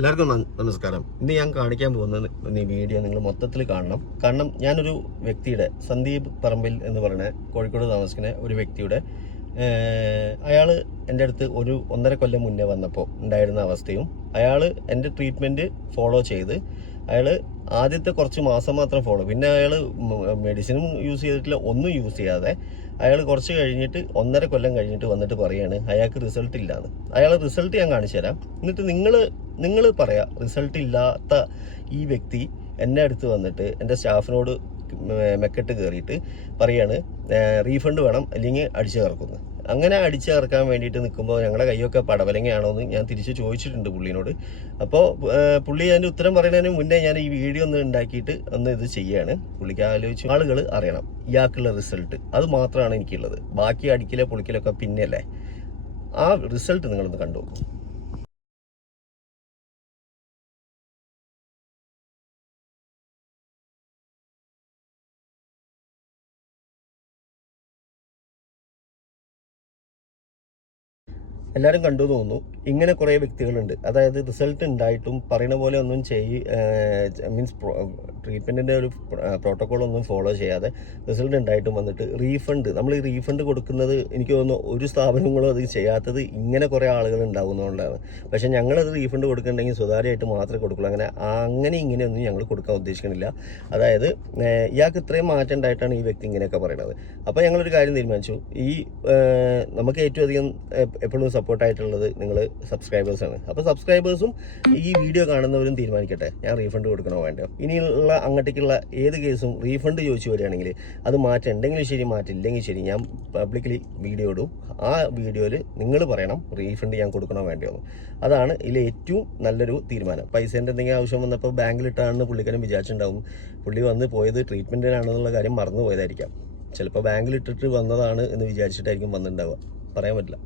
എല്ലാവർക്കും നമസ്കാരം. ഇന്ന് ഞാൻ കാണിക്കാൻ പോകുന്ന ഈ വീഡിയോ നിങ്ങൾ മൊത്തത്തിൽ കാണണം. കാരണം ഞാനൊരു വ്യക്തിയുടെ സന്ദീപ് പറമ്പിൽ എന്ന് പറയുന്ന കോഴിക്കോട് താമസിക്കുന്ന ഒരു വ്യക്തിയുടെ അയാൾ എന്റെ അടുത്ത് ഒരു ഒന്നര കൊല്ലം മുന്നേ വന്നപ്പോൾ ഉണ്ടായിരുന്ന അവസ്ഥയും അയാൾ എന്റെ ട്രീറ്റ്മെന്റ് ഫോളോ ചെയ്ത് അയാൾ ആദ്യത്തെ കുറച്ച് മാസം മാത്രം ഫോളോ പിന്നെ അയാൾ മെഡിസിനും യൂസ് ചെയ്തിട്ടില്ല ഒന്നും യൂസ് ചെയ്യാതെ അയാൾ കുറച്ച് കഴിഞ്ഞിട്ട് ഒന്നര കൊല്ലം കഴിഞ്ഞിട്ട് വന്നിട്ട് പറയാണ് അയാൾക്ക് റിസൾട്ട് ഇല്ലാന്ന് അയാൾ റിസൾട്ട് ഞാൻ കാണിച്ചു തരാം എന്നിട്ട് നിങ്ങൾ നിങ്ങൾ പറയാം റിസൾട്ട് ഇല്ലാത്ത ഈ വ്യക്തി എന്റെ അടുത്ത് വന്നിട്ട് എന്റെ സ്റ്റാഫിനോട് മെക്കെട്ട് കയറിയിട്ട് പറയാണ് റീഫണ്ട് വേണം അല്ലെങ്കിൽ അടിച്ചു ചേർക്കുന്നു. അങ്ങനെ അടിച്ചു ചേർക്കാൻ വേണ്ടിയിട്ട് നിൽക്കുമ്പോൾ ഞങ്ങളുടെ കൈയൊക്കെ പടവലങ്ങയാണോ എന്ന് ഞാൻ തിരിച്ച് ചോദിച്ചിട്ടുണ്ട് പുള്ളിനോട്. അപ്പോൾ പുള്ളി അതിന്റെ ഉത്തരം പറയുന്നതിന് മുന്നേ ഞാൻ ഈ വീഡിയോ ഒന്ന് ഉണ്ടാക്കിയിട്ട് ഒന്ന് ഇത് ചെയ്യാണ്. പുള്ളിക്ക് ആലോചിച്ച് ആളുകൾ അറിയണം ഇയാൾക്കുള്ള റിസൾട്ട് അത് മാത്രമാണ് എനിക്കുള്ളത്. ബാക്കി അടിക്കലോ പുളിക്കലൊക്കെ പിന്നെയല്ലേ? ആ റിസൾട്ട് നിങ്ങളൊന്ന് കണ്ടു എല്ലാവരും കണ്ടു തോന്നുന്നു. ഇങ്ങനെ കുറേ വ്യക്തികളുണ്ട്. അതായത് റിസൾട്ട് ഉണ്ടായിട്ടും പറയുന്ന പോലെ ഒന്നും ചെയ് മീൻസ് ട്രീറ്റ്മെന്റിന്റെ ഒരു പ്രോട്ടോകോൾ ഒന്നും ഫോളോ ചെയ്യാതെ റിസൾട്ട് ഉണ്ടായിട്ടും വന്നിട്ട് റീഫണ്ട് നമ്മൾ ഈ റീഫണ്ട് കൊടുക്കുന്നത് എനിക്ക് തോന്നുന്നു ഒരു സ്ഥാപനങ്ങളും അത് ചെയ്യാത്തത് ഇങ്ങനെ കുറേ ആളുകൾ ഉണ്ടാകുന്നതുകൊണ്ടാണ് പക്ഷേ ഞങ്ങളത് റീഫണ്ട് കൊടുക്കണമെങ്കിൽ സുതാര്യമായിട്ട് മാത്രമേ കൊടുക്കുള്ളൂ. അങ്ങനെ അങ്ങനെ ഇങ്ങനെയൊന്നും ഞങ്ങൾ കൊടുക്കാൻ ഉദ്ദേശിക്കുന്നില്ല അതായത് ഇയാൾക്ക് ഇത്രയും മാറ്റം ഉണ്ടായിട്ടാണ് ഈ വ്യക്തി ഇങ്ങനെയൊക്കെ പറയുന്നത്. അപ്പോൾ ഞങ്ങളൊരു കാര്യം തീരുമാനിച്ചു. ഈ നമുക്ക് ഏറ്റവും അധികം എപ്പോഴും സപ്പോർട്ടായിട്ടുള്ളത് നിങ്ങൾ സബ്സ്ക്രൈബേഴ്സാണ് അപ്പോൾ സബ്സ്ക്രൈബേഴ്സും ഈ വീഡിയോ കാണുന്നവരും തീരുമാനിക്കട്ടെ. ഞാൻ റീഫണ്ട് കൊടുക്കണോ വേണ്ടോ ഇനിയുള്ള അങ്ങോട്ടേക്കുള്ള ഏത് കേസും റീഫണ്ട് ചോദിച്ചു വരികയാണെങ്കിൽ അത് മാറ്റം ഉണ്ടെങ്കിലും ശരി മാറ്റില്ലെങ്കിൽ ശരി ഞാൻ പബ്ലിക്കലി വീഡിയോ ഇടും. ആ വീഡിയോയിൽ നിങ്ങൾ പറയണം റീഫണ്ട് ഞാൻ കൊടുക്കണോ വേണ്ടയോ അതാണ് ഇതിലെ ഏറ്റവും നല്ലൊരു തീരുമാനം. പൈസേന്റെ എന്തെങ്കിലും ആവശ്യം വന്നപ്പോൾ ബാങ്കിലിട്ടാണെന്ന് പുള്ളിക്കാരൻ വിചാരിച്ചിട്ടുണ്ടാവും. പുള്ളി വന്ന് പോയത് ട്രീറ്റ്മെന്റിനാണെന്നുള്ള കാര്യം മറന്നു പോയതായിരിക്കാം ചിലപ്പോൾ ബാങ്കിലിട്ടിട്ട് വന്നതാണ് എന്ന് വിചാരിച്ചിട്ടായിരിക്കും വന്നിട്ടുണ്ടാവുക. പറയാൻ പറ്റില്ല.